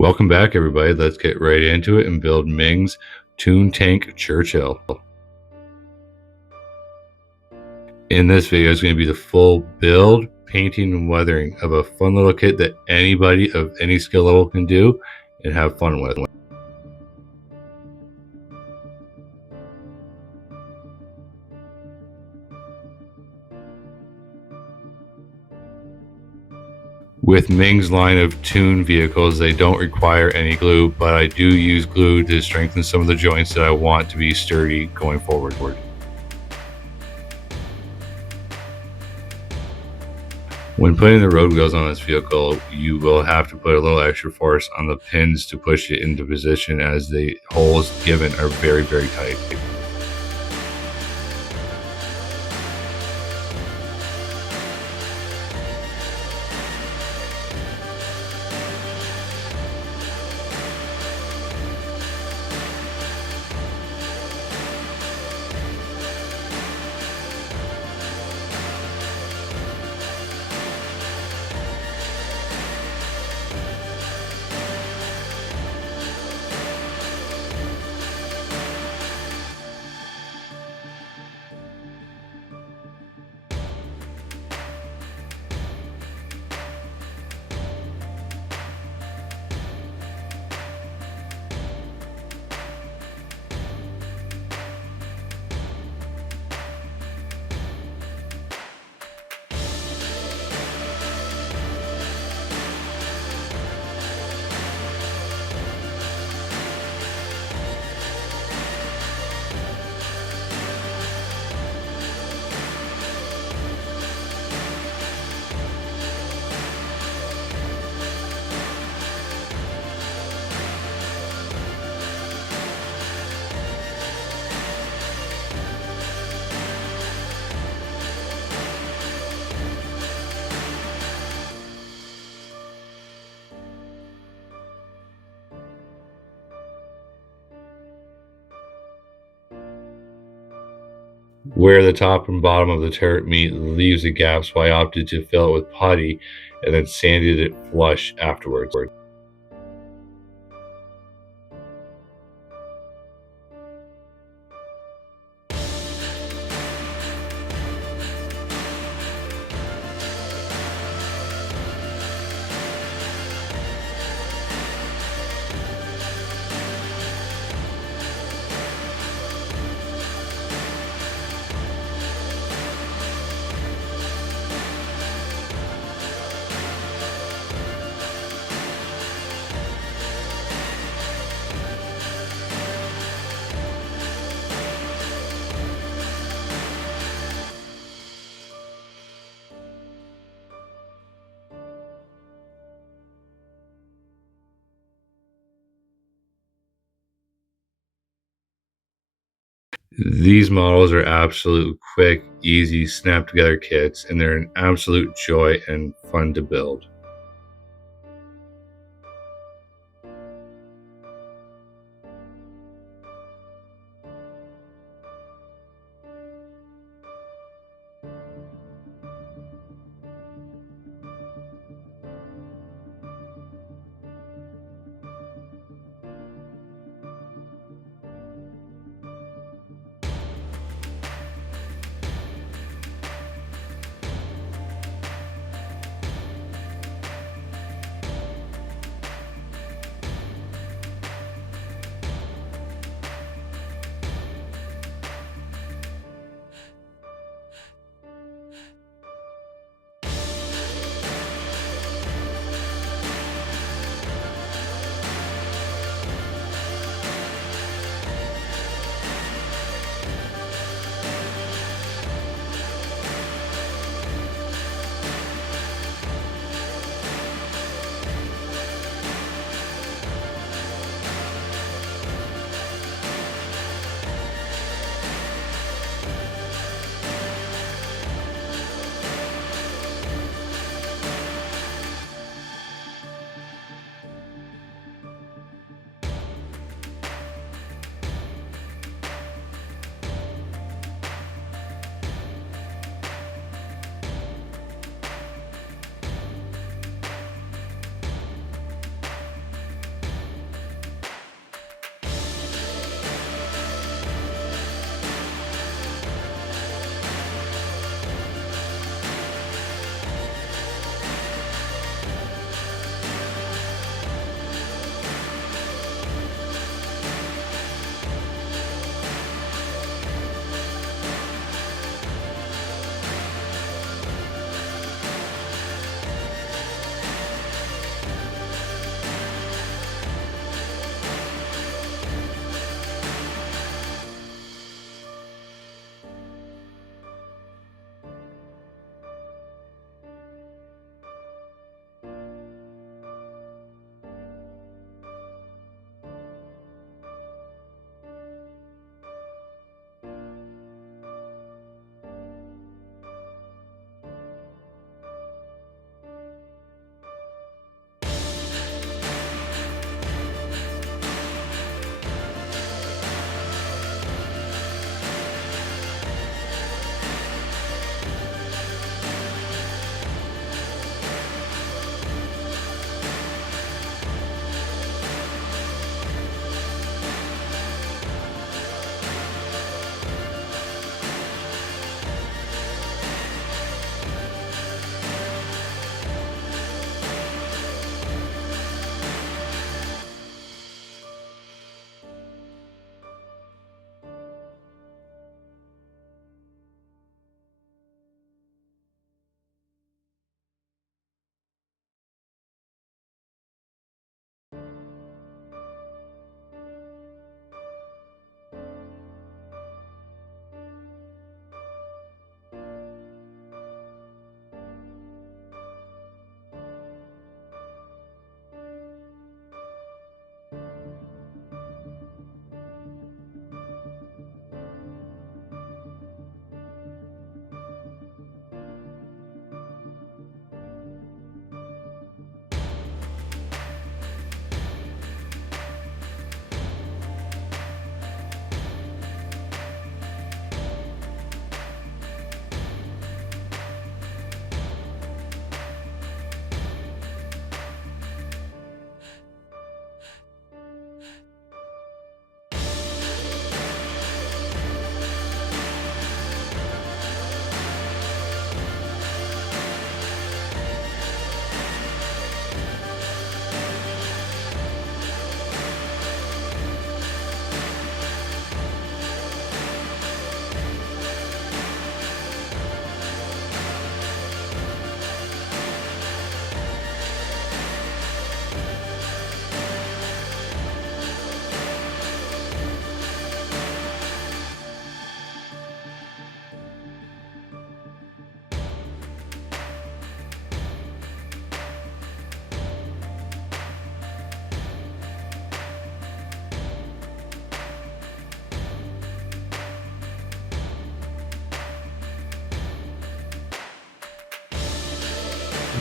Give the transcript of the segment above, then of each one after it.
Welcome back, everybody. Let's get right into it and build Ming's Toon Tank Churchill. In this video is going to be the full build, painting, and weathering of a fun little kit that anybody of any skill level can do and have fun with. With Ming's line of Toon vehicles, they don't require any glue, but I do use glue to strengthen some of the joints that I want to be sturdy going forward. When putting the road wheels on this vehicle, you will have to put a little extra force on the pins to push it into position, as the holes given are very, very tight. Where the top and bottom of the turret meet leaves the gap, so I opted to fill it with putty and then sanded it flush afterwards. These models are absolute quick, easy, snap together kits, and they're an absolute joy and fun to build.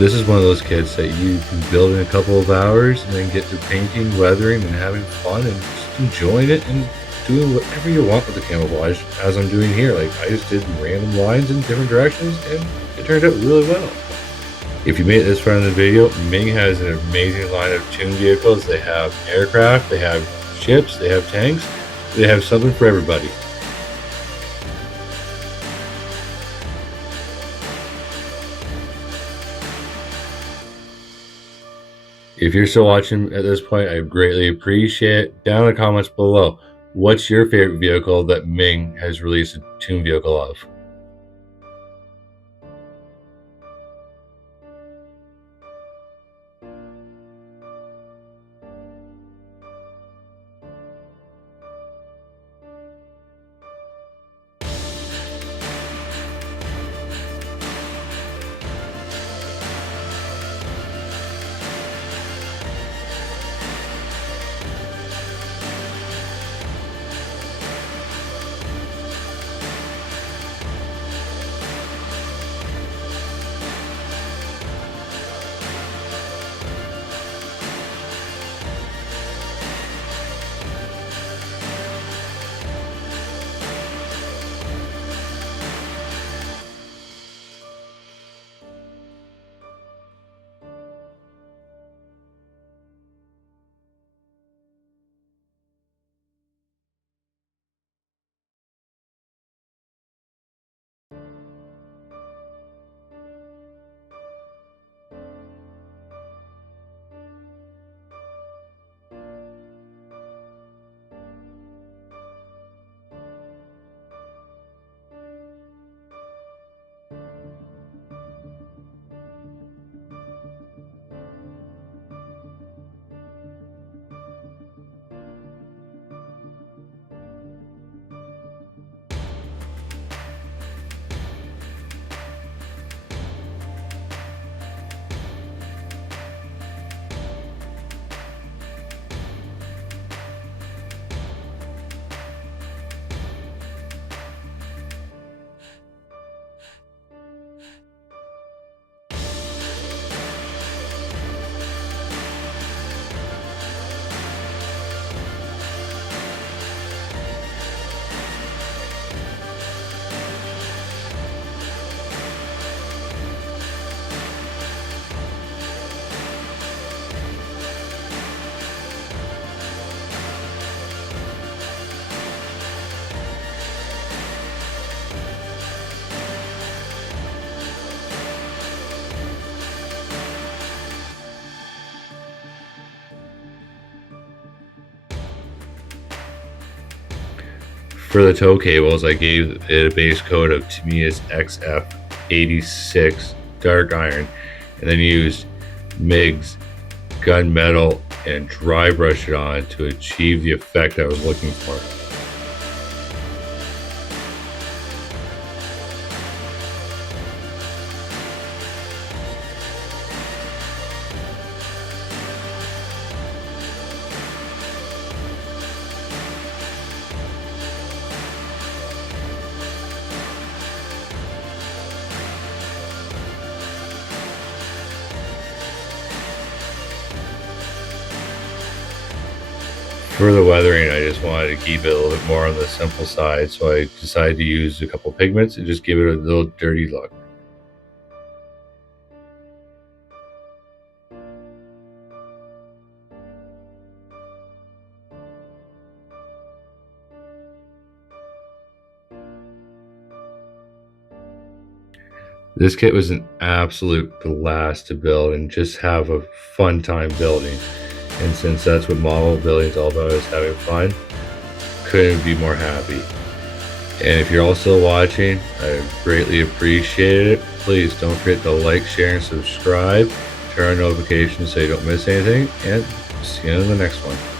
This is one of those kits that you can build in a couple of hours and then get to painting, weathering, and having fun and just enjoying it and doing whatever you want with the camouflage, as I'm doing here. Like, I just did random lines in different directions and it turned out really well. If you made it this far in the video, Ming has an amazing line of tuned vehicles. They have aircraft, they have ships, they have tanks, they have something for everybody. If you're still watching at this point, I greatly appreciate it. Down in the comments below, what's your favorite vehicle that Ming has released a tune vehicle of? For the tow cables, I gave it a base coat of Tamiya's XF86 dark iron, and then used MIG's gunmetal and dry brush it on to achieve the effect I was looking for. For the weathering, I just wanted to keep it a little bit more on the simple side, so I decided to use a couple pigments and just give it a little dirty look. This kit was an absolute blast to build and just have a fun time building. And since that's what model building is all about, is having fun, couldn't be more happy. And if you're also watching, I greatly appreciate it. Please don't forget to like, share, and subscribe. Turn on notifications so you don't miss anything. And see you in the next one.